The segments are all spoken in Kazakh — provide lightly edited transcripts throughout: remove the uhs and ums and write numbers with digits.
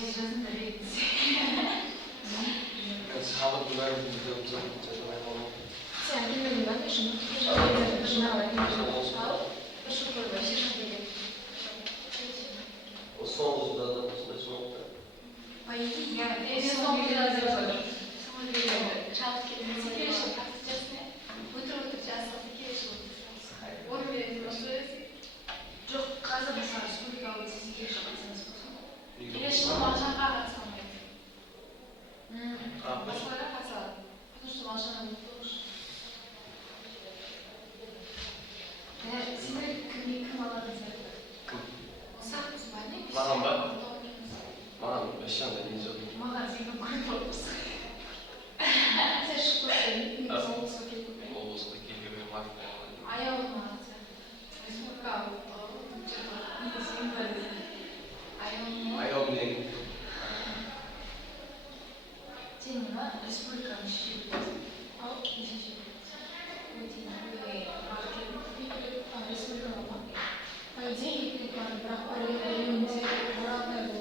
doesn't relate. 사람 누나를 보는데 없어. 죄송해요. 既然这个语文为什么非常的是那个好，是不是我系统里 O som da seleção. Я son biraz yazalım. Son bir çarpı kelimesi gelişim tartışacağız ne? Bu tür oturacağız sonra gelişim oturacağız. Onu bile nasıl? Çok 가서 mesela soru가 어디서 gelişim oturacağız. gelişim 마찬가지 같은 거. Mesela 가서 sonuçta başlanan olur. 네, sinir kımalarınızı. Sen uzmanı bir Mağam ben. Mağam 5시간 내리죠. Magazin okuruz. Sen şu konuyu soğuk sokuyor. Olsa da geliyor var. Ayağı olmaz. Esmuka. 아이언님. 진이가 레스포리카 시리즈. 이 시리즈. 우리 마케팅 레스포리카 봐. 이제 이렇게 브라파를 이제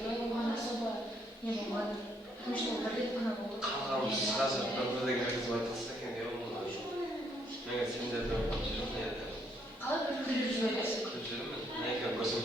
뭐라고 하나 써봐. 얘가 맞아. потому что валидно было. Сразу проблема как звать стакан, я вам нашу. Мега сендер de yapacağım ne yapacağım? Қалай бір күліп жібересің? Күліп жүрмін. Ne екен көзім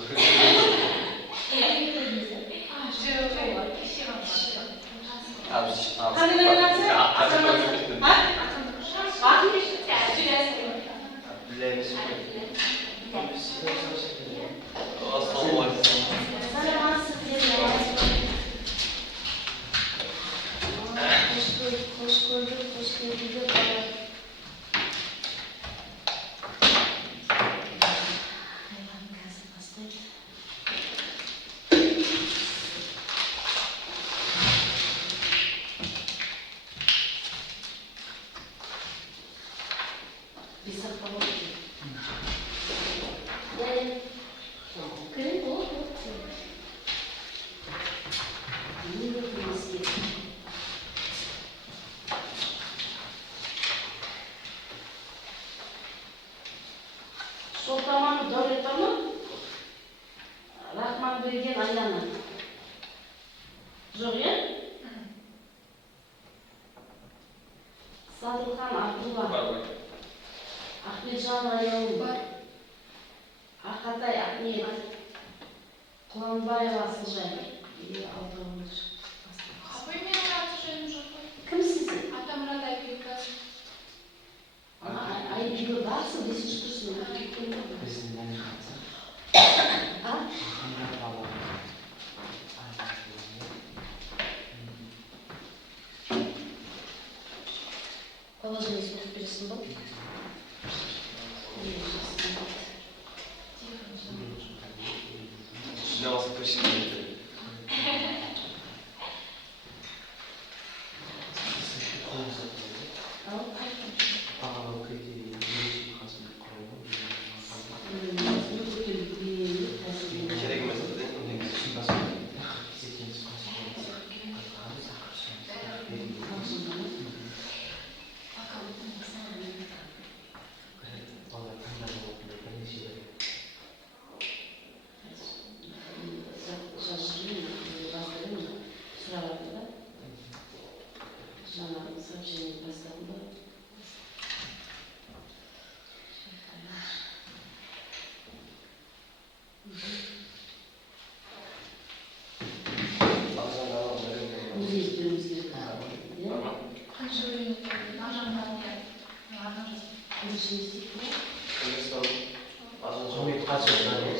Sultan'ın Döret'an'ı Rahman Bilgen Aylan'ı. Жоқ, иә? Садылхан Абдулла. Ахметжан Аяулы. Ақатай Ахмет. Құланбаева Асылжай. Қапай мен аты жөнім жоқ қой. Кім сіз? Атамұрат Айбека. Айбегі барсың, бесінші тұрсың. Біздің мәні қатса. Положение сколько пересыл был? Ne olsa kaşınıyor.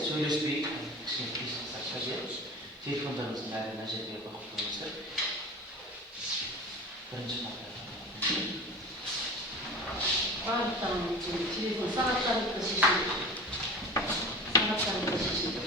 сөйлеспей кішкене телефондарыңыздың бәрі мына жерге қойып қойыңыздар. Бірінші Барлықтарың телефон сағаттарыңызды шешіңдер. Сағаттарыңызды шешіңдер.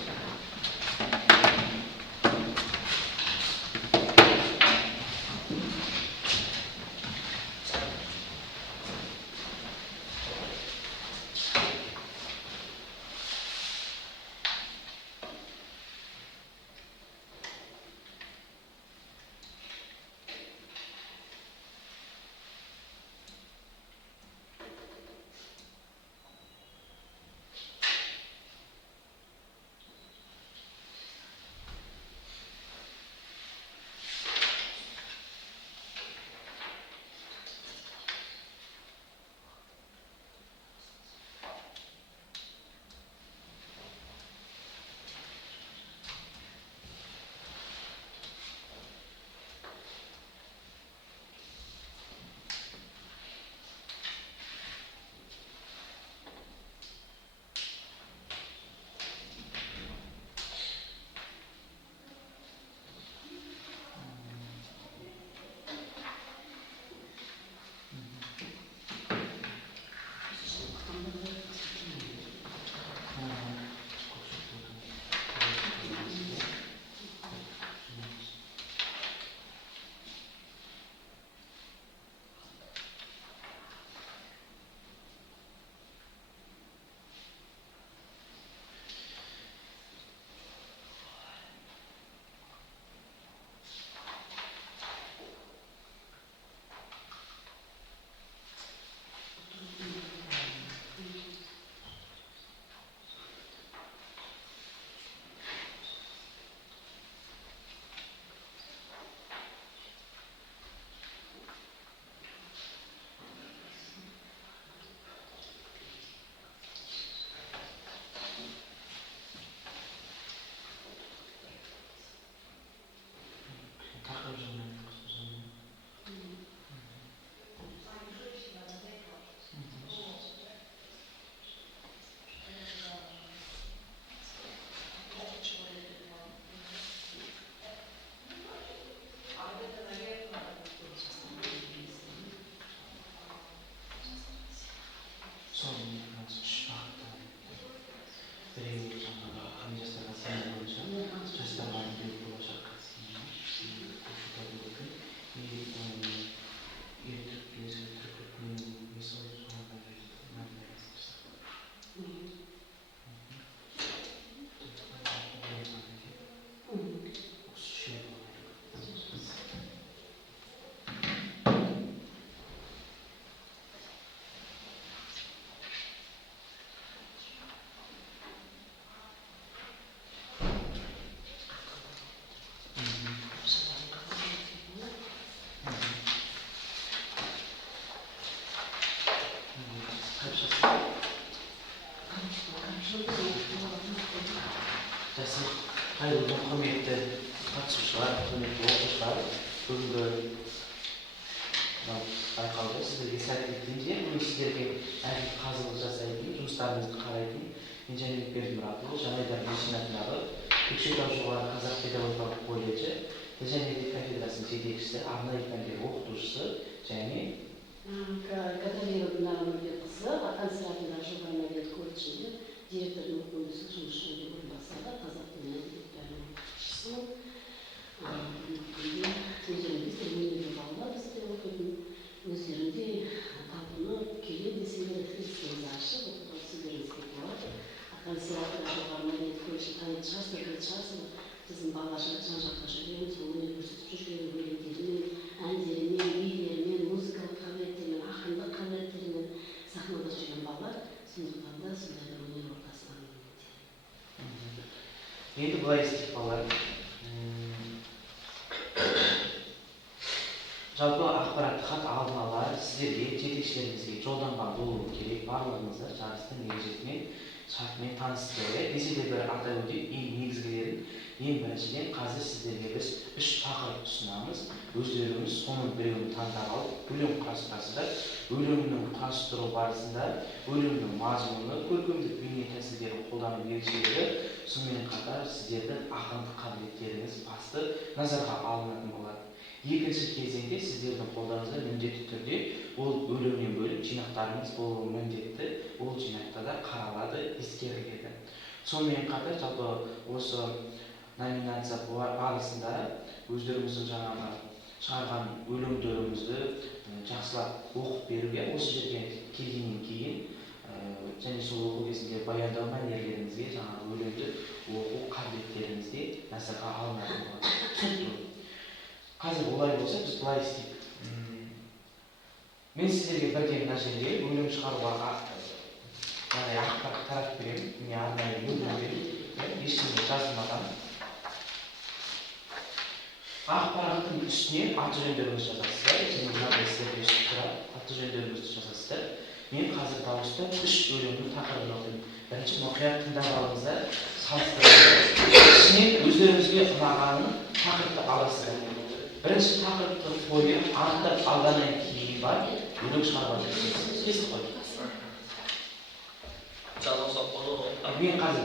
Тақырып жағынан қосылсын. Соның үш бағытта. Біреуі жаңағы жастарға сенім бойынша, жастарға үндеу болашаққа сенім, көкшетау өкіл, Жақсы, қайырлы құрметті қатысушылар, құрметті оқушылар, бүгінгі байқауда сіздерге сәттілік тілеймін. Бүгін сіздерге әрекет қазылық жасайтын, жұмыстарыңызды қарайтын мен Жәнібек Бердімұратұлы, Жанайдар Бейсен атындағы Көкшетау жоғары қазақ педагогикалық колледжі, Тіл және әдебиет кафедрасының жетекшісі, арнайы пәндер оқытушысы және Каталина Нұрмұханбетқызы, Консерваторлар жоғары мәдениет колледжінде директордың оқытушысы, жұмысшы орынбасары, қазақ тілі мен әдебиет пәнінің оқытушысымын. Өздеріңіз балалар бізде оқитын, өздерінде талпынып келе десеңдер есігіңізді ашып оқуға түсулеріңізге болады. Консерваторлар жоғары мәдениет колледжін танитын шығарсыздар, біздің балалар жан-жақта жүреміз, өнер көрсетіп жүрген өлеңдерімен, әндерімен, билерімен, музыкалық қабілеттерімен, ақындық қабілеттерімен сахнада жүрген балалар, сондықтан да сондай бір өнер ортасына енді былай істейік балалар. Жалпы ақпаратты хат алдын ала сіздерге, жетекшілеріңізге жолданған болуы керек. Барлығыңызды жарыстың ережесімен, шартымен таныстырды. Десе де бір атап өтейік, ең негізгілерін. Ең біріншіден қазір сіздерге біз үш тақырып ұсынамыз. Өздеріңіз соның біреуін таңдап алып, өлең құрастырасыздар. Өлеңнің құрастыру барысында өлеңнің мазмұны, көркемдік бейне тәсілдерін қолдану ерекшелігі, сонымен қатар сіздердің ақындық қабілеттеріңіз басты назарға алынатын болады. Екінші кезеңде сіздердің қолдарыңызда міндетті түрде ол өлеңнен бөлек жинақтарыңыз болуы міндетті. Ол жинақта да қаралады, ескеріледі. Сонымен қатар жалпы осы номинация барысында өздеріңіздің жаңағы шығарған өлеңдеріңізді жақсылап оқып беруге, осы жерге келгеннен кейін және сол оқу кезінде баяндау мәнерлеріңізге, жаңағы өлеңді оқу қабілеттеріңізге назарға алынатын болады. Қазір олай болса, біз былай істейік. Мен сіздерге бірден мына жерде өлең шығаруға ақпарат таратып беремін. Мен арнайы өлең беремін. Ешкімге жазылмаған. Ақпараттың үстіне аты-жөндеріңізді жазасыздар. Және мынандай сіздерге өстіп тұрады. Аты-жөндеріңізді жазасыздар. Мен қазір дауыста үш өлеңнің тақырыбын оқимын. Бірінші мұқият тыңдап алыңыздар, салыстырыңыздар. Ішінен өздеріңізге ұнағанын тақырыпты аласыздар. Бірінші тақырыпты қойып, анықтап алғаннан кейін бар өлең шығарып аласыз. Кесіп қойып. Мен қазір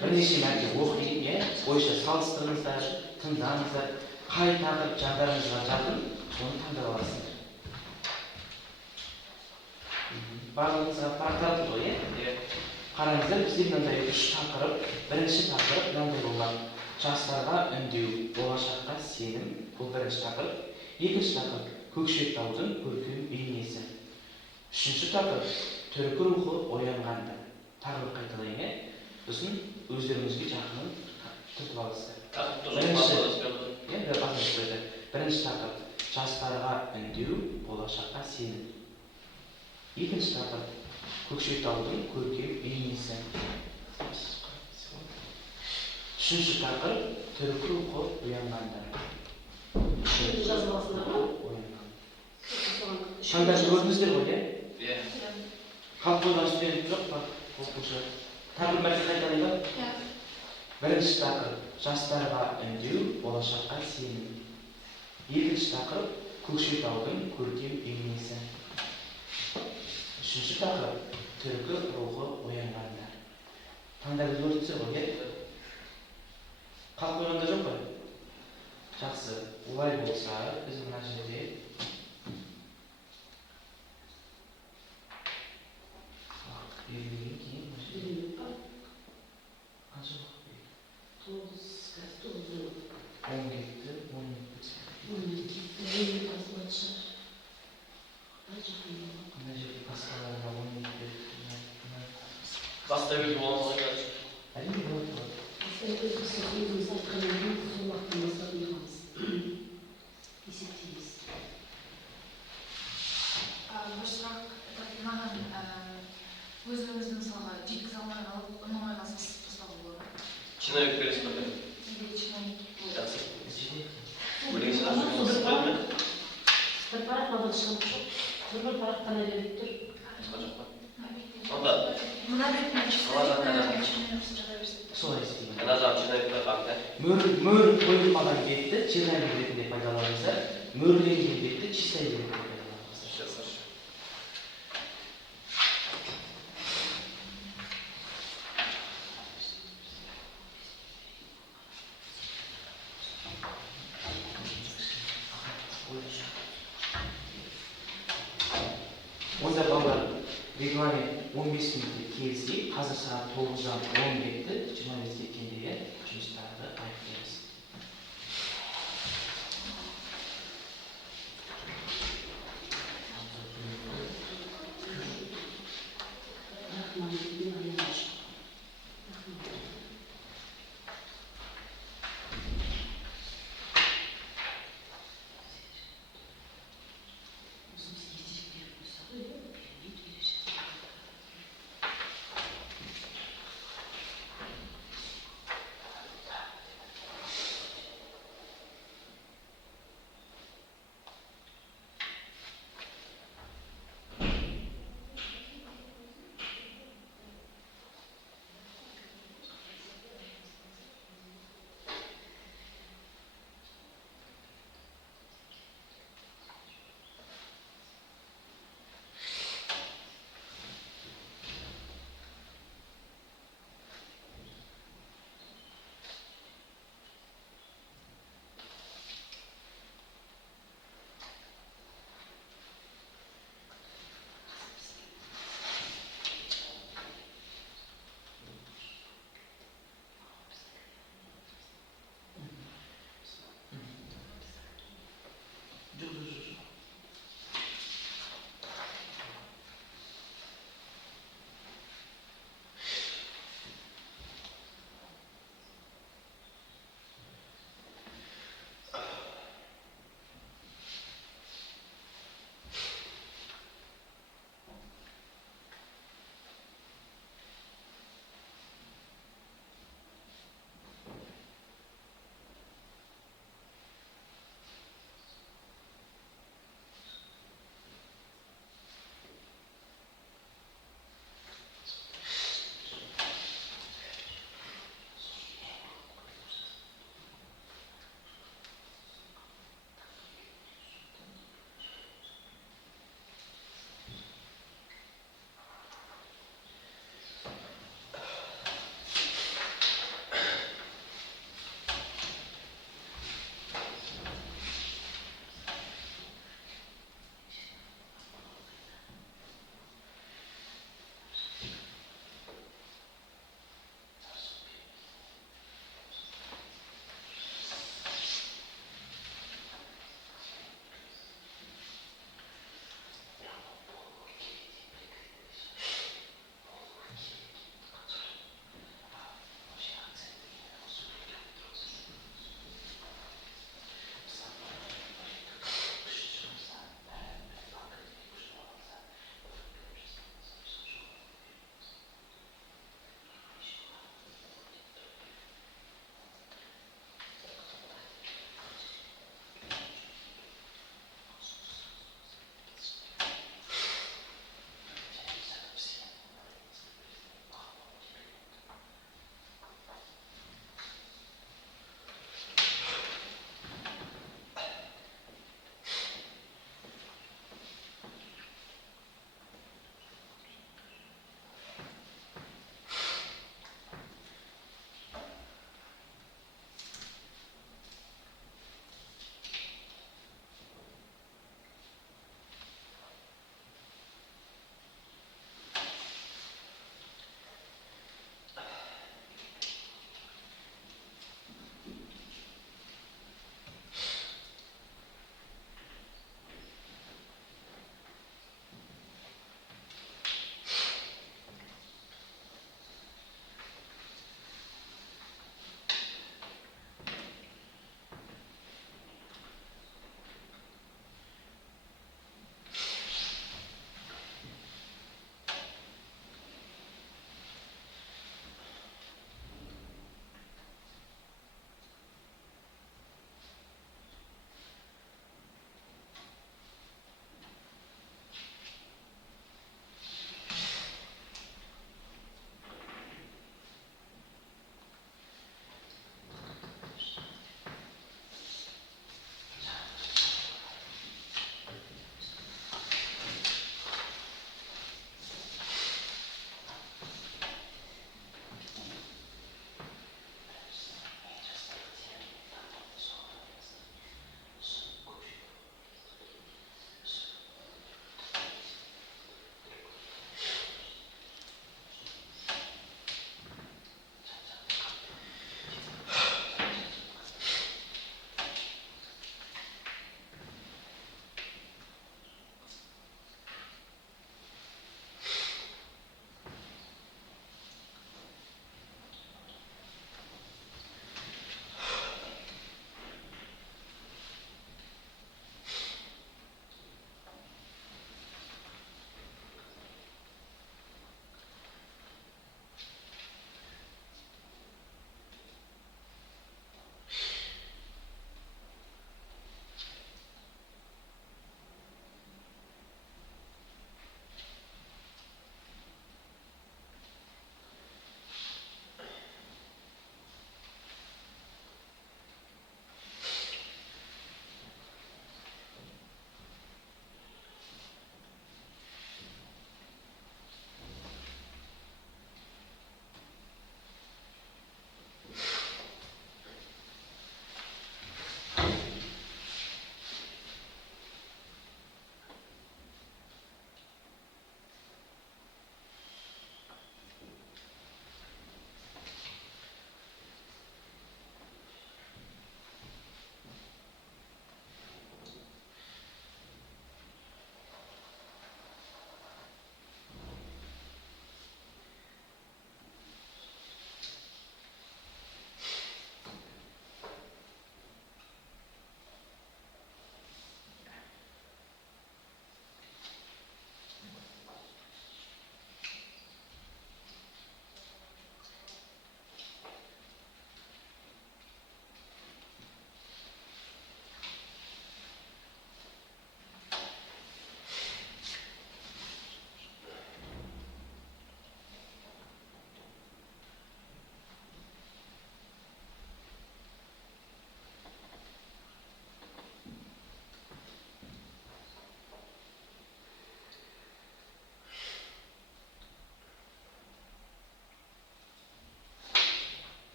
бірнеше мәрте оқиын, ойша салыстырыңыздар, тыңдаңыздар, қай тақырып жандарыңызға жақын, соны таңдап аласыздар. Барлығыңызға парақтарды ғой, қараңыздар, бізде мынандай үш тақырып. Бірінші тақырып мынандай болған. Жастарға үндеу, болашаққа сенім. Бұл бірінші тақырып. Екінші тақырып Көкшетаудың көркем бейнесі. Үшінші тақырып түркі рухы оянғанда. Тақырып қайталайын, сосын өздеріңізге жақынын түртіп аласыздар. Бірінші тақырып жастарға үндеу, болашаққа сенім. Екінші тақырып Көкшетаудың көркем бейнесі. Үшінші тақырып түркі рухы оянғанда. Таңдап көрдіңіздер ғой, қалып қойған студент жоқ па? Оқушы. Тағы бір мәрте қайталайын ба? Бірінші тақырып жастарға үндеу, болашаққа сенім. Екінші тақырып Көкшетаудың көркем бейнесі. Үшінші тақырып түркі рухы оянғанда. Таңдап көрдіңіздер ғой, иә? Қалып қойғанда жоқ қой? Жақсы. Олай болса, біз мына жерде берілген кейін мына жерде қанша уақыт берді? 10 кетті, 10 мына жерде басқаларына 10 кетті. Баста берді болмаса қазір. Әрине болады. Бір сұрақ маған өзіңізді мысалға жеткізе алмай қалып, ұнамай қалса тастауға болады ма? Чиновник бересіз бе? Или чиновник? Жақсы. Жеде. Өлеңсіз ашып берді ме? Bir parak mı alışkanlık çok? Bir parak bana verip dur. Басқа жоқ па? Онда Мына бетіне Солай істеймін. назар чиновниктер қандай? Мөр қойылмаған бетті чиновник ретінде пайдаланыңыздар. Мөрленген бетті чистай ретінде пайдаланыңыздар. Сейчас ашу. Онда балалар регламент 15 минутте келсек, қазір сағат 9-дан 10 кетті, 20 кеткенде жұмыстарды аяқтаймыз.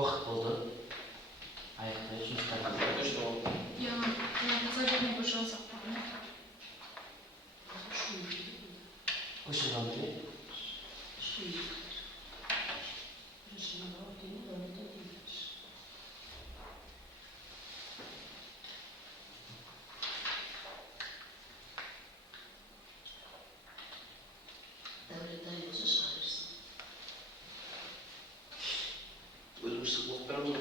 Vaqt bo'ldi. Ayaqda жұмыстар. Точно. Я позовем пожалуйста. Qo'shilganda Davletdan yozsa chiqarırsan. O'zimiz sug'urib beramiz.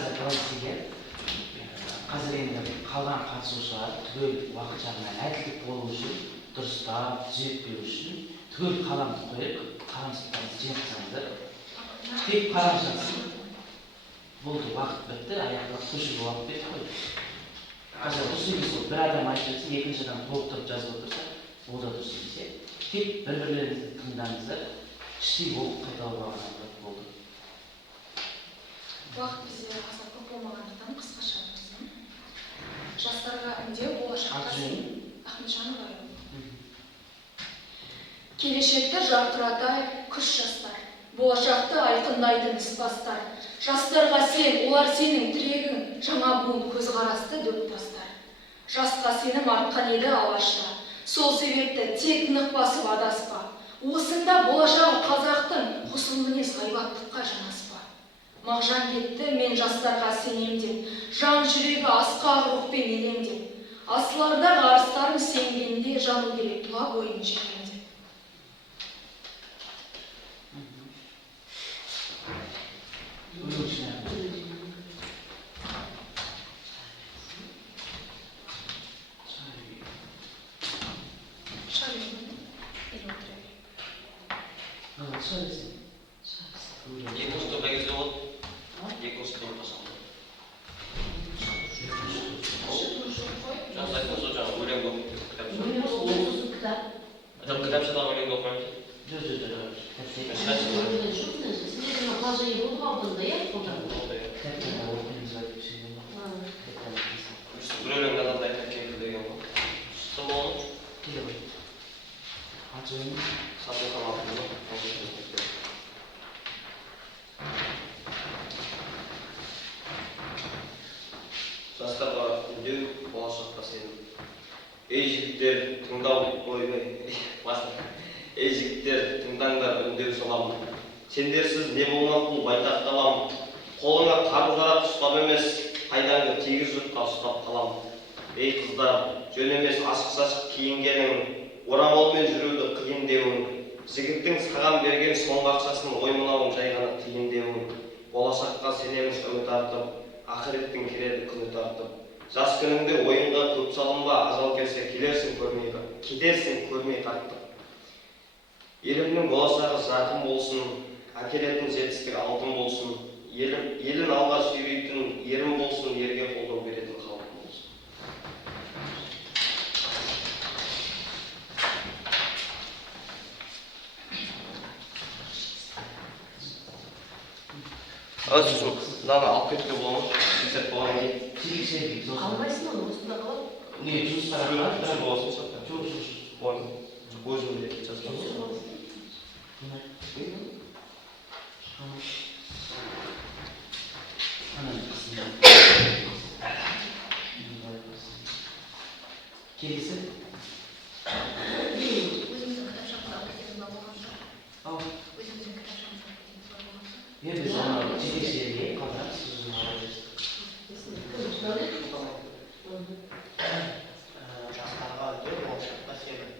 қазір балансиге қазір енді қалған қатысушылар түгел уақыт жағынан әділдік болу үшін дұрыстап түзетпеу үшін түгел қаламды қойып қаламсыздарды жинақтаңыздар. Тек қарамсыз болды, уақыт бітті, аяқтап көшуге уақыт беріп қой. Қазір дұрыс емес ол, бір адам айтып жатса, екінші адам толықтырып жазып отырса, ол да дұрыс емес. Тек бір-бірлеріңізді тыңдаңыздар, іштей болып қайталап алғаннан болды. Уақыт бізде аса көп болмағандықтан қысқаша айтсын. Жастарға үндеу болашаққа сен. Ахметжанова. Келешекті жарқыратар күш жастар. Болашақты айқындайтын іспастар. Жастарға сен, олар сенің тірегің, жаңа буын көзқарасты дөп тастар. Жасқа сенім артқан еді алашта. Сол себепті тек нық басып адаспа. Осында болашағы қазақтың құсыл мінез ғайбаттыққа жанаспа. Мағжан кетті, мен жастарға сенем деп, жан жүрегі асқақ рухпен елем деп. Асылардағы арыстарың сенгенде жану керек тұла бойын жекем деп. Жастарға үндеу, болашаққа сенім. Ей жігіттер, ей жігіттер, тыңдаңдар үндеу саламын. Сендерсіз не болмақ бұл байтақ далам. Қолыңа қару-жарақ ұстап емес, пайдаңды тегіс жұртқа ұстап қалам. Ей қыздар, жөн емес ашық-сашық киінгенің, орамалмен жүруді қиын деуің. Жігіттің саған берген соңғы ақшасын ой мынауың жай ғана тиын деуің. Болашаққа сенеміз үміт артып, ақыреттің келеді күні тартып. Жас күніңде ойынға көп салынба, ажал келсе кетерсің көрмей қартып. Елімнің болашағы жарқын болсын, әкелетін жетістік алтын болсын. Елін алға сүйрейтін ерім болсын, ерге қолдау беретін халқым болсын. Мынаны алып кетуге бола ма? Концерт болған кейін. Қалмайсың оны, осында қалады. Не, жұмыстар болсын. Келесі? Өзіміздің кітапшамызда оқитын болған жоқ. Өзіміздің кітапшамызда оқитын болған жоқ. Енді соны жетекшілерге қалдырып сөзін алып жастарға үндеу, болашаққа сенім.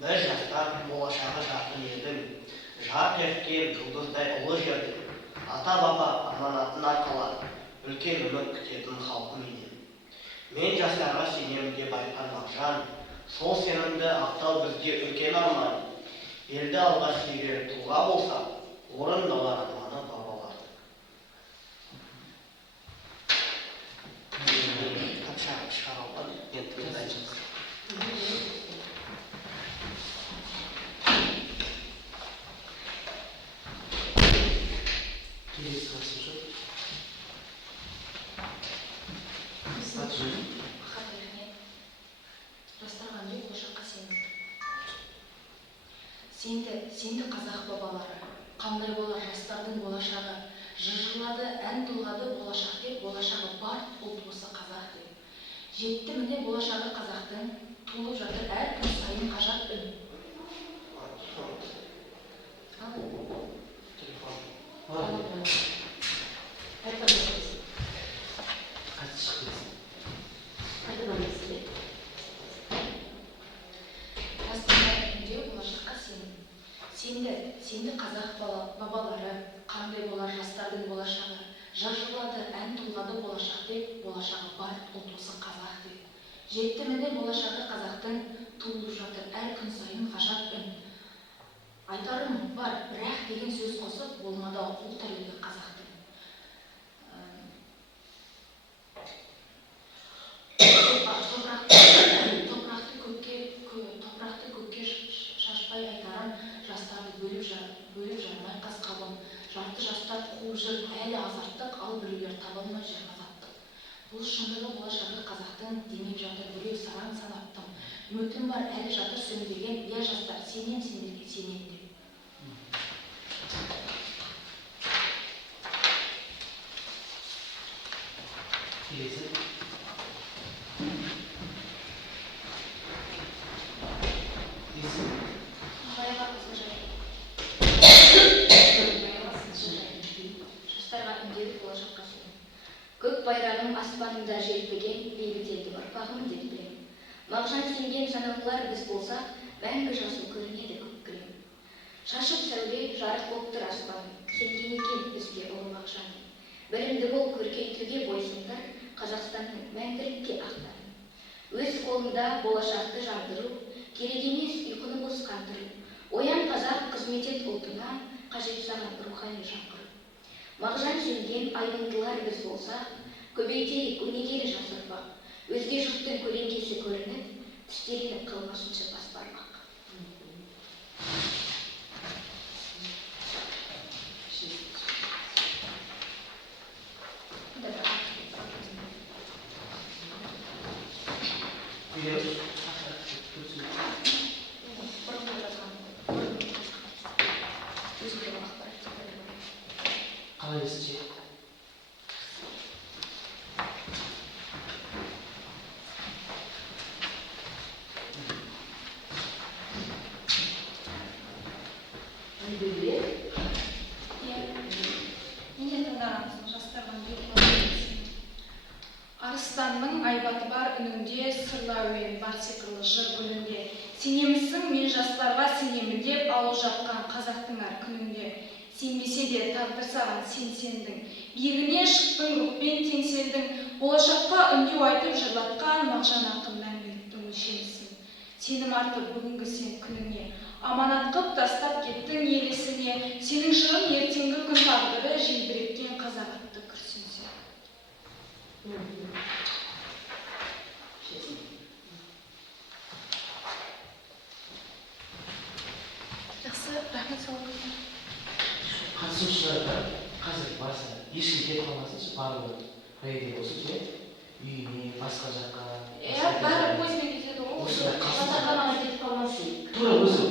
Біз жастар болашағы жарқын елдің, жарқ еткен жұлдыздай ұлы жердің, ата-баба аманатын арқалап, үлкен үміт күтетін халқым едім. Мен жастарға сенемін деп айтқан Мағжан, сол сенімді ақтау бізге үлкен арман. Елді алға сүйрер тұлға болса, орындалар арманы бабалар. Қаншағы шығарылған, енді тыңдайсыз. келесі қатысушы. Жастарға үндеу, болашаққа сенім. Сенді қазақ бабалары, қандай болар жастардың болашағы. Жыр жырлады, ән толғады болашақ деп, болашағы бар ұлт осы қазақ деп. Жетті міне болашағы қазақтың, толып жатыр әр күн сайын қажат үн. Сенді қазақ бабалары, қандай болар жастардың болашағы. Жыр жырлады, ән толғады болашақ деп, болашағы бар ұлтысы қазақ деп. Жетті міне болашағы қазақтың туылып жатыр әр күн сайын ғажап үн. Айтарым бар, бірақ деген сөз қосып болмады ұлт тірлігі қазақтың. Топырақты көкке шашпай айтарым, жастарды бөліп жармай қасқабым. Жарты жастар қуып жүр, әлі азаттық, ал біреулер таба алмай жүр азаттық. Бұл шындығы болашағы қазақтың, демеп жатыр біреу сараң санаттым. Үмітім бар, әлі жатыр сөнбеген, я жастар, сенен сендерге сенен деп. Келесі. Жастарға үндедік болашаққа сенім. Көк байрағым аспанында желпіген, бейбіт елдің ұрпағым деп білем. Мағжан сүйген жанашырлар біз болсақ, мәңгі жасыл көрінеді көк кілем. Шашып сәуле жарық болып тұр аспаным, сенген екен бізге ұлы Мағжан. Білімді бол көркейтуге бойсыңдар, Қазақстанның мәңгілікке ақтарын. Өз қолында болашақты жандыру, керек емес ұйқыны бос қандыру. Оян қазақ, қызмет ет ұлтыңа, қажет саған рухани жаңғыру. Мағжан сүйген айдындылар біз болсақ, көбейтейік өнегелі жас ұрпақ. Өзге жұрттың көлеңкесі көрініп, тістерініп қалмасыншы бас бармақ. Қалай естіше? Неге тыңдағансың жастарға не Арыстанның айбаты бар үнінде, сырлы әуен бар секілді жыр үнінде. Сенемісің, мен жастарға сенемін деп, алу жатқан қазақтың әр күнінде. Сенбесе де тағдыр саған сендің, биігіне шықтың рухпен теңселдің, болашаққа үндеу айтып жырлатқан Мағжан ақын мәңгіліктің өлшемісің. Сенім артып бүгінгі сен күніңе, аманат қып тастап кеттің елесіне, сенің жырың ертеңгі күн тағдыры желбіреткен қазақ атты күрсінсе. Жақсы, рахмет саламын. Қатысушыларға қазір барса, ешкім кетіп қалмасыншы, барлығы проекте болсын, үйіне, басқа жаққа. Бәрі пойызбен кетеді ғой. Осылай қалсын. Жатақханаға кетіп қалмасын. Тура өзі